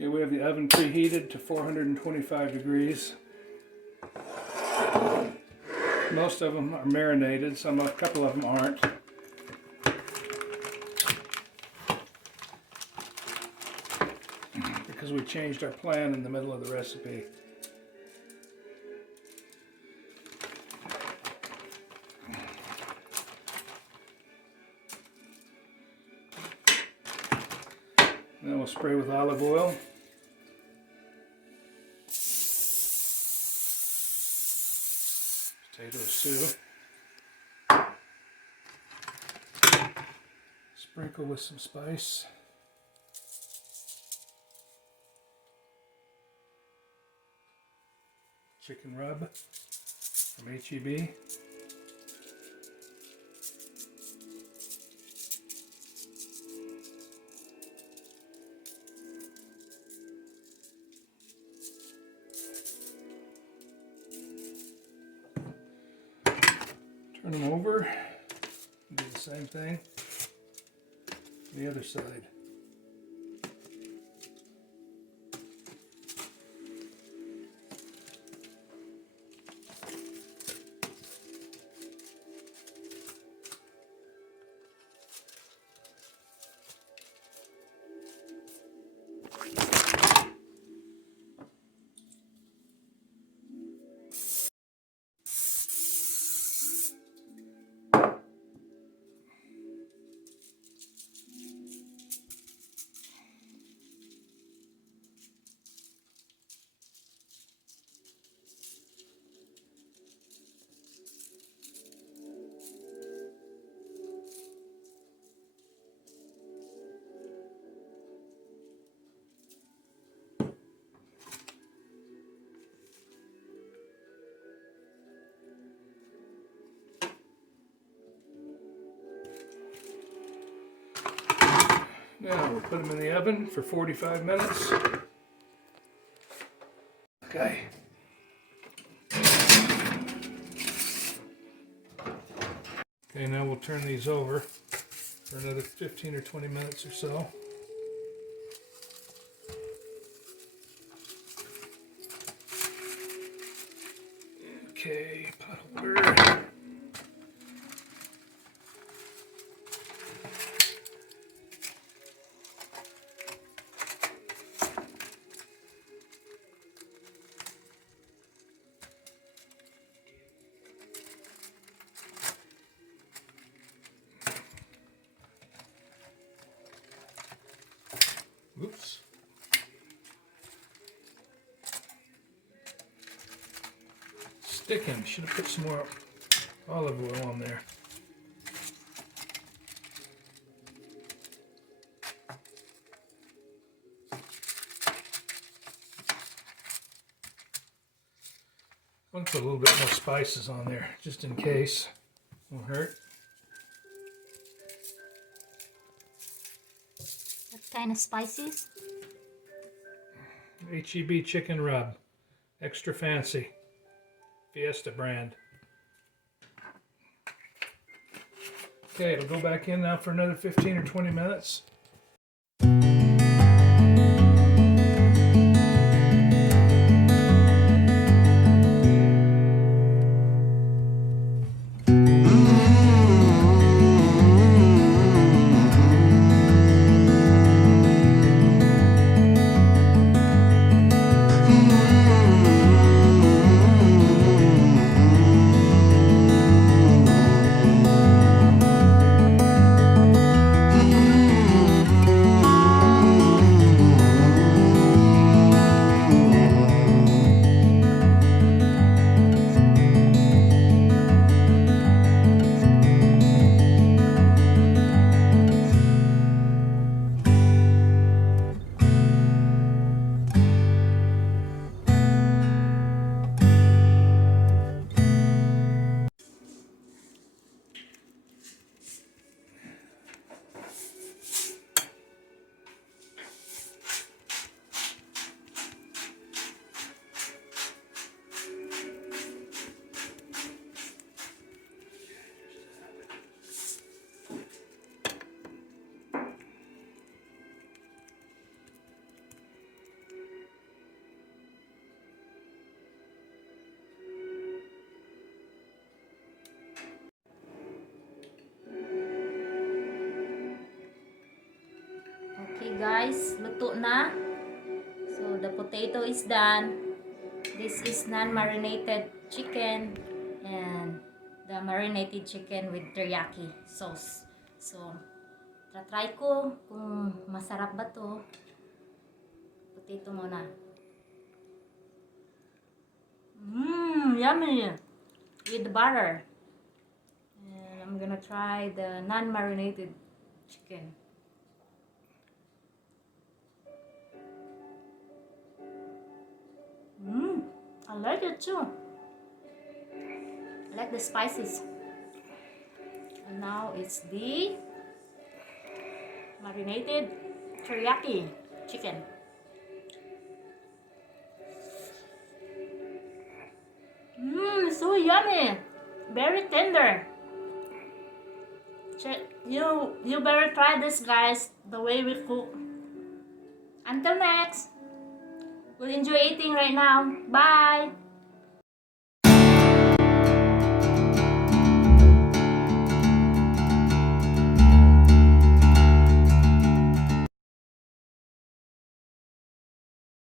Okay, we have the oven preheated to 425 degrees. Most of them are marinated, a couple of them aren't. Because we changed our plan in the middle of the recipe. Then we'll spray with olive oil. Potato soup. Sprinkle with some spice. Chicken rub from H-E-B. Turn them over, do the same thing on the other side. Now we'll put them in the oven for 45 minutes. Okay. Okay, now we'll turn these over for another 15 or 20 minutes or so. Okay, pot holder. Oops. Sticking. Should have put some more olive oil on there. I'm going to put a little bit more spices on there, just in case. Won't hurt. What kind of spices? H-E-B chicken rub. Extra fancy. Fiesta brand. Okay, it'll go back in now for another 15 or 20 minutes. guys, luto na. So the potato is done. This is non-marinated chicken and the marinated chicken with teriyaki sauce. So try ko kung masarap ba to. Potato muna. Yummy! With butter. And I'm gonna try the non-marinated chicken. I like it too. I like the spices. And now it's the marinated teriyaki chicken. So yummy. Very tender. You better try this, guys, the way we cook. Until next, we'll enjoy eating right now. Bye.